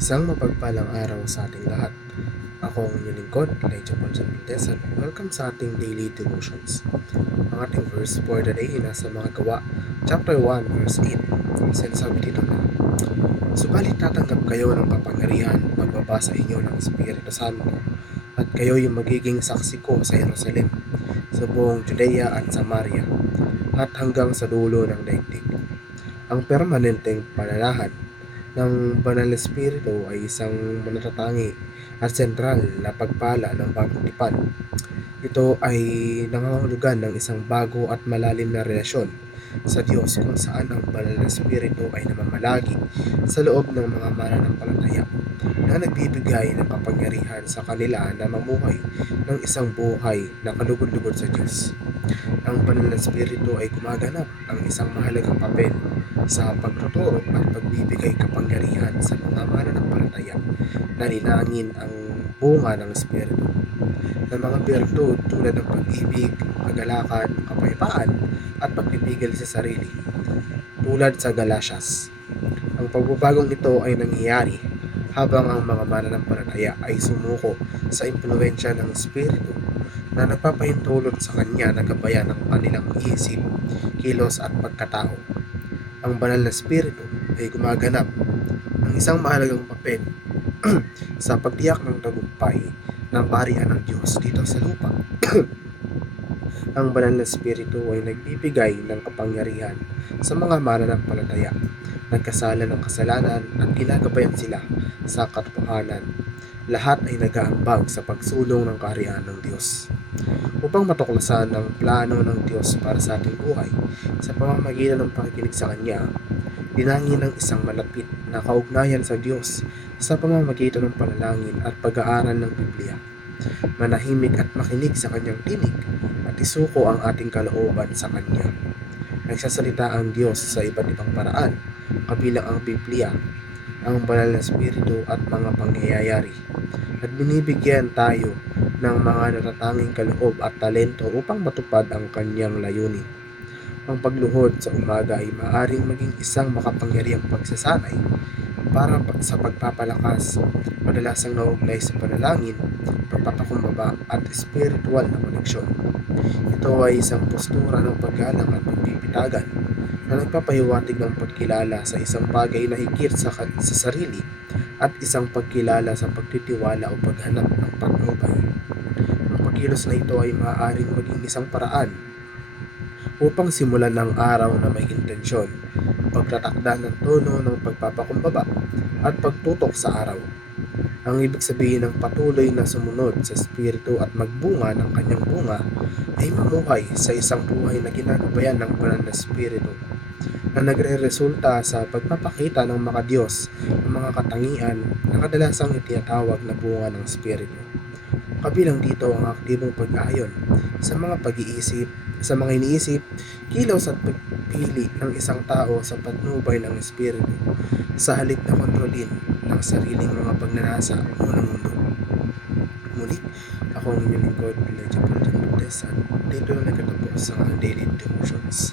Isang mapagpalang araw sa ating lahat. Ako ang inyong lingkod, Elijah Ponson Valdez, at welcome sa ating daily devotions. Ang ating verse for the day ay nasa mga gawa, chapter 1, verse 8. Sinasabi dito na, "Subalit tatanggap kayo ng kapangyarihan pagbaba sa inyo ng Espiritu Santo, at kayo yung magiging saksi ko sa Jerusalem, sa buong Judea at Samaria, at hanggang sa dulo ng daigdig." Ang permanenteng pananahan ng Banal na Espiritu ay isang manatatangi at sentral na pagpala ng bagong tipan. Ito ay nangangahulugan ng isang bago at malalim na relasyon sa Diyos kung saan ang Banal na Espiritu ay namamalagi sa loob ng mga mananampalataya na nagbibigay ng kapangyarihan sa kanila na mamuhay ng isang buhay na kalugod-lugod sa Diyos. Ang Banal na Espiritu ay gumaganap ang isang mahalagang papel sa pagtuturo at pagbibigay kapangyarihan sa mga mananampalataya na linangin ang bunga ng Espiritu ng mga birtud tulad ng pag-ibig, kagalakan, kapayapaan, at pagpipigil sa sarili, tulad sa Galatias. Ang pagbabagong ito ay nangyayari habang ang mga mananampalataya ay sumuko sa impluwensya ng Espiritu na nagpapahintulot sa kanya na gabayan ng kanilang isip, kilos at pagkatao. Ang Banal na Espiritu ay gumaganap ng isang mahalagang papel sa pagtiyak ng tagumpay ng kaharian ng Diyos dito sa lupa. Ang Banal na Espiritu ay nagbibigay ng kapangyarihan sa mga mananampalataya, nagkasala ng kasalanan at ginagabayan sila sa katotohanan. Lahat ay nag-aambag sa pagsulong ng kaharian ng Diyos. Upang matuklasan ang plano ng Diyos para sa ating buhay sa pamamagitan ng pakikinig sa Kanya, dinangin ng isang malapit na kaugnayan sa Diyos sa pamamagitan ng panalangin at pag-aaral ng Biblia. Manahimik at makinig sa Kanyang tinig at isuko ang ating kalooban sa Kanya. Nagsasalita ang Diyos sa iba't ibang paraan, kabilang ang Biblia, ang Banal na Espiritu at mga pangyayari, at binibigyan tayo ng mga natatanging kaloob at talento upang matupad ang Kanyang layunin. Ang pagluhod sa umaga ay maaaring maging isang makapangyarihang pagsasanay para sa pagpapalakas, madalasang nauugnay sa panalangin, pagpapakumbaba at espiritual na koneksyon. Ito ay isang postura ng paggalang at pagpipitagan na nagpapahiwatig ng pagkilala sa isang bagay na higit sa sarili at isang pagkilala sa pagtitiwala o paghanap ng patnubay. Ang pagkilos na ito ay maaaring maging isang paraan upang simulan ng araw na may intensyon, pagtatakda ng tono ng pagpapakumbaba at pagtutok sa araw. Ang ibig sabihin ng patuloy na sumunod sa Espiritu at magbunga ng kanyang bunga ay mamuhay sa isang buhay na ginagabayan ng Banal na Espiritu na nagre-resulta sa pagpapakita ng makadiyos ng mga katangian na kadalasang itinatawag na bunga ng Espiritu. Kabilang dito ang aktibong pag-ayon sa mga pag-iisip, sa mga iniisip, kilos at pagpili ng isang tao sa patnubay ng Espiritu sa halip na kontrolin ng sariling mga pagnanasa o ng mundo. Muli, ako ang inyong lingkod, Elijah Ponson Valdez, at dito na nagtatapos ang daily devotions.